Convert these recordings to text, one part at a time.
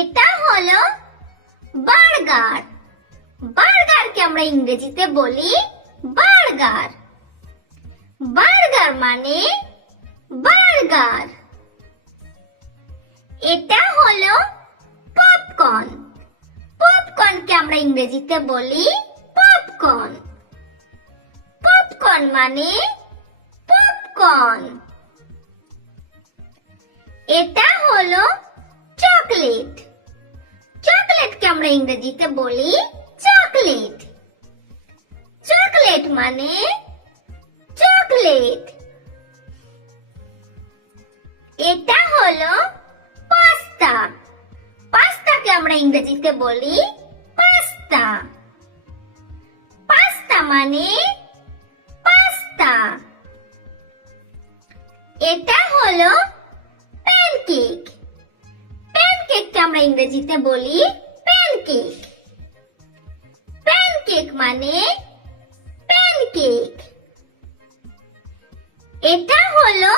এটা হলো বার্গার। বার্গারকে আমরা ইংরেজিতে বলি বার্গার। বার্গার মানে বার্গার। এটা হলো পপকর্ন। পপকর্নকে আমরা ইংরেজিতে বলি পপকর্ন। পপকর্ন মানে পপকর্ন। এটা হলো চকলেট। চকলেটকে আমরা ইংরেজিতে বলি চকলেট। চকলেট মানে চকলেট। এটা হলো পাস্তা। পাস্তাকে আমরা ইংরেজিতে বলি পাস্তা। পাস্তা মানে পাস্তা। এটা হলো প্যানকেক। প্যানকেককে আমরা ইংরেজিতে বলি প্যানকেক। প্যানকেক মানে প্যানকেক। এটা হলো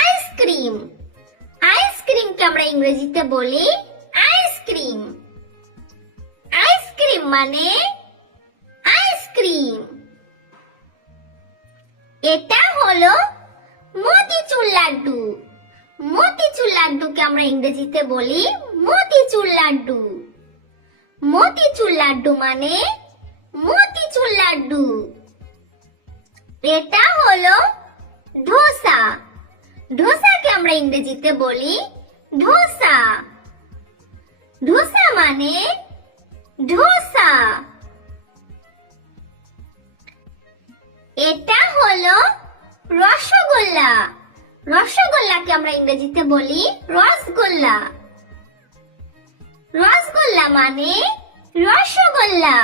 আইসক্রিম। আইসক্রিমকে আমরা ইংরেজিতে বলি আইসক্রিম। আইসক্রিম মানে আইসক্রিম। এটা হলো মতিচুর লাড্ডু। মতিচুর লাড্ডুকে আমরা ইংরেজিতে বলি মতিচুর লাড্ডু। মতিচুর লাড্ডু মানে মতিচুর লাড্ডু। এটা হলো ধোসা। ধোসাকে আমরা ইংরেজিতে বলি ধোসা। ধোসা মানে ধোসা। এটা হলো রসগোল্লা। রসগোল্লাকে আমরা ইংরেজিতে বলি রসগোল্লা। রসগোল্লা মানে রসগোল্লা।